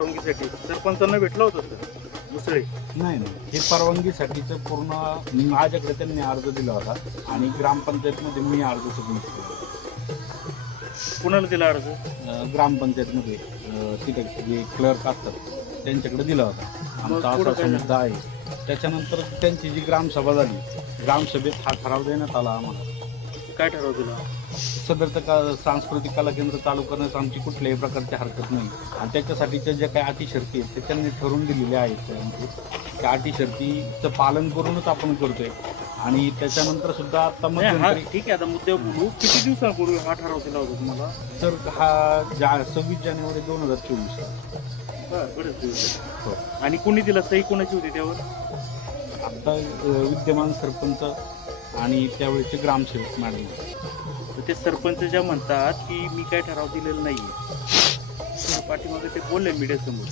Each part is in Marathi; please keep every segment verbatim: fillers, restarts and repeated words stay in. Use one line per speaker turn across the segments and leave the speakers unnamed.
परवानगीसाठी सरपंचांना भेटलं होतं सर दुसरे
नाही नाही हे परवानगीसाठीचं पूर्ण माझ्याकडे त्यांनी अर्ज दिला होता आणि ग्रामपंचायतमध्ये मी अर्ज सबमिट केला.
कुणाला दिला अर्ज?
अं, ग्रामपंचायतमध्ये अं, तिथे जे क्लर्क असतात त्यांच्याकडे दिला होता. आमचा
मग पुढं
असा
काय
मुद्दा आहे. त्याच्यानंतर त्यांची जी ग्रामसभा झाली, ग्रामसभेत हा ठराव देण्यात आला आम्हाला.
काय ठराव दिला?
सदरचं का सांस्कृतिक कला केंद्र चालू करण्यास आमची कुठल्याही प्रकारची हरकत नाही आणि त्याच्यासाठीच्या ज्या काही अटी शर्ती आहेत ते त्यांनी ठरवून दिलेल्या आहेत. त्यामध्ये त्या अटी शर्तीचं पालन करूनच आपण करतोय आणि त्याच्यानंतर सुद्धा आता
नाही, हा
मध्यंतरी
ठीक आहे. आता मुद्द्यावर बोलू. किती दिवसांपूर्वी हा ठराव दिला होता तुम्हाला?
तर हा जा सव्वीस जानेवारी दोन हजार चोवीस
बरं, बरेच दिवस.
हो.
आणि कोणी दिला? सही कोणाची होती त्यावर?
आता अं, विद्यमान सरपंच आणि त्यावेळेचे ग्रामसेवक मॅडम.
तर ते सरपंच ज्या म्हणतात की मी काय ठराव दिलेला नाहीये, पाठीमागे ते बोलले मीडियासमोर.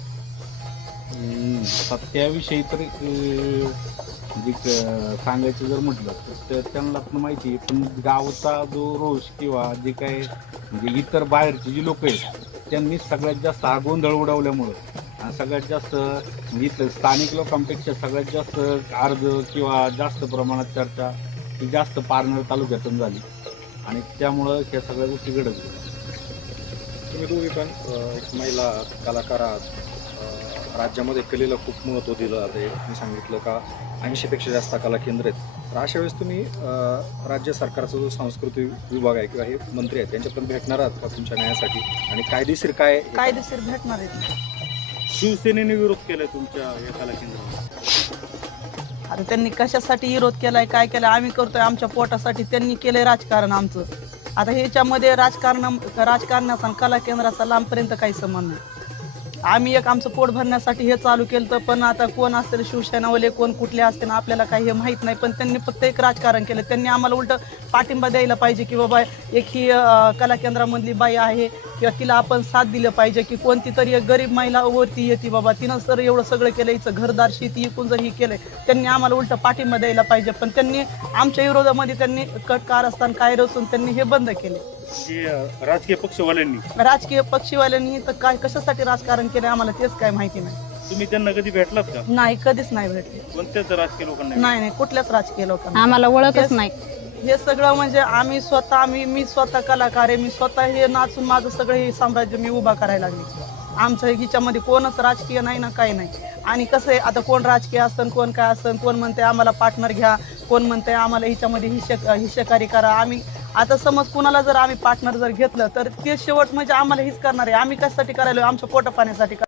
हम्म, आता त्याविषयी तर अं, म्हणजे क- सांगायचं जर म्हटलं तर ते- त्यांना पण माहिती आहे. पण गावचा जो रोष किंवा जे काय म्हणजे इतर बाहेरची जी लोक आहेत त्यांनी सगळ्यात जास्त हा गोंधळ उडवल्यामुळं आणि सगळ्यात जास्त म्हणजे इथलं स्थानिक लोकांपेक्षा सगळ्यात जास्त अर्ज किंवा जास्त प्रमाणात चर्चा ही जास्त पारनेर तालुक्यातून झाली आणि त्यामुळं ह्या सगळ्या गोष्टी घडत गेल्या.
तुम्ही दोघी पण अ, एक महिला कलाकार आहात. अ, राज्यामध्ये कलेला खूप महत्त्व दिलं जाते. मी सांगितलं का ऐंशीपेक्षा जास्त कला केंद्र आहेत. तर अशा वेळेस तुम्ही अ, राज्य सरकारचा जो सांस्कृतिक विभाग आहे किंवा हे मंत्री आहेत त्यांच्यापर्यंत भेटणार आहात का तुमच्या न्यायासाठी आणि कायदेशीर काय
कायदेशीर भेटणार आहेत.
शिवसेनेने विरोध केलाय तुमच्या या कला केंद्राला.
आता त्यांनी कशासाठी विरोध केलाय काय केलाय आम्ही करतोय आमच्या पोटासाठी. त्यांनी केलंय राजकारण आमचं. आता ह्याच्यामध्ये राजकारण राजकारणाचा आणि कला केंद्राचा लांबपर्यंत काही संबंध नाही. आम्ही एक आमचं पोट भरण्यासाठी हे चालू केलं तर पण आता कोण असेल शिवसेनावाले कोण कुठले असतील आपल्याला काही हे माहीत नाही. पण त्यांनी फक्त एक राजकारण केलं. त्यांनी आम्हाला उलट पाठिंबा द्यायला पाहिजे की बाबा एक ही अं, कला केंद्रामधली बाई आहे किंवा तिला आपण साथ दिलं पाहिजे की कोणती तरी एक गरीब महिला वरती येते बाबा तिनं सर एवढं सगळं केलं हिचं घरदार शेती इकून जर ही केलंय त्यांनी आम्हाला उलट पाठिंबा द्यायला पाहिजे. पण त्यांनी आमच्या विरोधामध्ये त्यांनी कट कारस्थान काय रचून त्यांनी हे बंद केले.
जे अं, राजकीय पक्षवाल्यांनी.
राजकीय पक्षीवाल्यांनी तर काय कशासाठी राजकारण केलं आम्हाला तेच काय माहिती नाही.
तुम्ही त्यांना कधी भेटलात का?
नाही कधीच नाही भेटले.
कोणत्याच राजकीय लोकांना?
नाही नाही कुठल्याच राजकीय लोकांना
आम्हाला ओळखच नाही.
हे सगळं म्हणजे आम्ही स्वतः आम्ही मी स्वतः कलाकार आहे. मी स्वतः हे नाचून माझं सगळं हे साम्राज्य मी उभा करायला लागले. आमचं हिच्यामध्ये कोणच राजकीय नाही ना काही नाही. आणि कसं आहे आता कोण राजकीय असतं कोण काय असतं कोण म्हणते आम्हाला पार्टनर घ्या कोण म्हणते आम्हाला हिच्यामध्ये हिश्य हिश्यकारी करा. आम्ही आता समज कुणाला जर आम्ही पार्टनर जर घेतलं तर ते शेवट म्हणजे आम्हाला हीच करणार आहे. आम्ही कशासाठी करायला आमच्या पोटापाण्यासाठी.